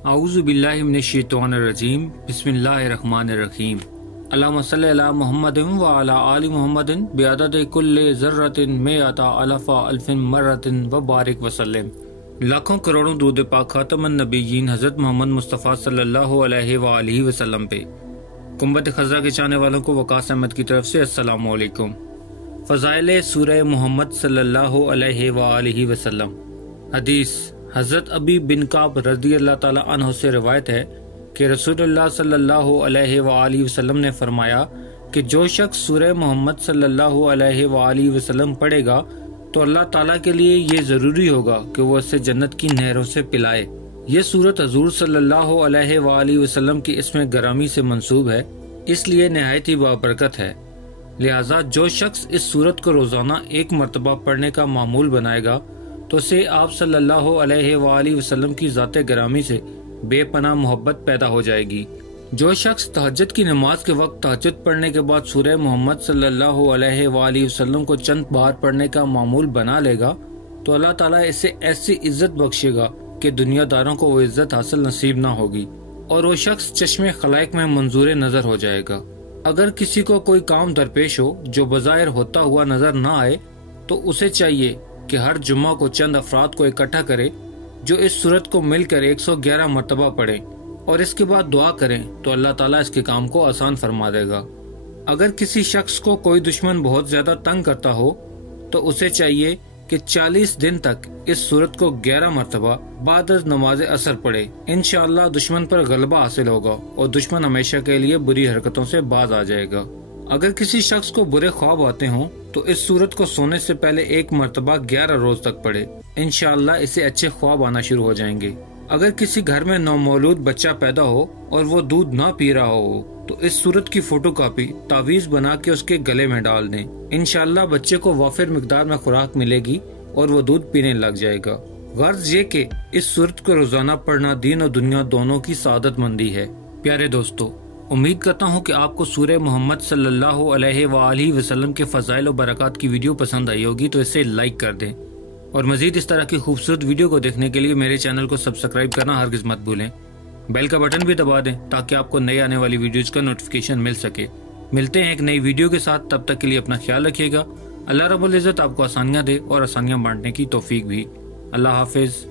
اعوذ باللہ من الشیطان الرجیم بسم اللہ الرحمن الرحیم اللہم صلی علی محمد و علی آل محمد بعدد کل ذرۃ مئۃ الف الف مرۃ وبارک وسلم۔ لاکھوں کروڑوں درود پاک خاتم النبیین حضرت محمد مصطفیٰ صلی اللہ علیہ وآلہ وسلم پہ۔ گنبد خضرا کے چاہنے والوں کو وقاص احمد کی طرف سے السلام علیکم۔ فضائل سورہ محمد صلی اللہ علیہ وآلہ وسلم۔ حدیث حضرت ابی بن کعب رضی اللہ تعالیٰ عنہ سے روایت ہے کہ رسول اللہ صلی اللہ علیہ وآلہ وسلم نے فرمایا کہ جو شخص سورہ محمد صلی اللہ علیہ وآلہ وسلم پڑھے گا تو اللہ تعالیٰ کے لیے یہ ضروری ہوگا کہ وہ اسے جنت کی نہروں سے پلائے۔ یہ سورت حضور صلی اللہ علیہ وآلہ وسلم کی اسم گرامی سے منسوب ہے، اس لیے نہایت ہی بابرکت ہے۔ لہٰذا جو شخص اس سورت کو روزانہ ایک مرتبہ پڑھنے کا معمول بنائے گا تو اسے آپ صلی اللہ علیہ وآلہ وسلم کی ذات گرامی سے بے پناہ محبت پیدا ہو جائے گی۔ جو شخص تہجد کی نماز کے وقت تہجد پڑھنے کے بعد سورہ محمد صلی اللہ علیہ وآلہ وسلم کو چند بار پڑھنے کا معمول بنا لے گا تو اللہ تعالیٰ اسے ایسی عزت بخشے گا کہ دنیا داروں کو وہ عزت حاصل نصیب نہ ہوگی اور وہ شخص چشم خلائق میں منظور نظر ہو جائے گا۔ اگر کسی کو کوئی کام درپیش ہو جو بظاہر ہوتا ہوا نظر نہ آئے تو اسے چاہیے کہ ہر جمعہ کو چند افراد کو اکٹھا کرے جو اس سورت کو مل کر 111 مرتبہ پڑھیں اور اس کے بعد دعا کریں تو اللہ تعالیٰ اس کے کام کو آسان فرما دے گا۔ اگر کسی شخص کو کوئی دشمن بہت زیادہ تنگ کرتا ہو تو اسے چاہیے کہ 40 دن تک اس سورت کو 11 مرتبہ بعد از نماز عصر پڑھے۔ انشاءاللہ دشمن پر غلبہ حاصل ہوگا اور دشمن ہمیشہ کے لیے بری حرکتوں سے باز آ جائے گا۔ اگر کسی شخص کو برے خواب آتے ہوں تو اس سورت کو سونے سے پہلے ایک مرتبہ 11 روز تک پڑھے، انشاءاللہ اسے اچھے خواب آنا شروع ہو جائیں گے۔ اگر کسی گھر میں نومولود بچہ پیدا ہو اور وہ دودھ نہ پی رہا ہو تو اس سورت کی فوٹو کاپی تعویذ بنا کے اس کے گلے میں ڈال دیں، انشاءاللہ بچے کو وافر مقدار میں خوراک ملے گی اور وہ دودھ پینے لگ جائے گا۔ غرض یہ کہ اس سورت کو روزانہ پڑھنا دین اور دنیا دونوں کی سعادت مندی ہے۔ پیارے دوستو، امید کرتا ہوں کہ آپ کو سورہ محمد صلی اللہ علیہ وآلہ وسلم کے فضائل و برکات کی ویڈیو پسند آئی ہوگی تو اسے لائک کر دیں اور مزید اس طرح کی خوبصورت ویڈیو کو دیکھنے کے لیے میرے چینل کو سبسکرائب کرنا ہرگز مت بھولیں۔ بیل کا بٹن بھی دبا دیں تاکہ آپ کو نئے آنے والی ویڈیوز کا نوٹیفیکیشن مل سکے۔ ملتے ہیں ایک نئی ویڈیو کے ساتھ، تب تک کے لیے اپنا خیال رکھیے گا۔ اللہ رب العزت آپ کو آسانیاں دے اور آسانیاں بانٹنے کی توفیق بھی۔ اللہ حافظ۔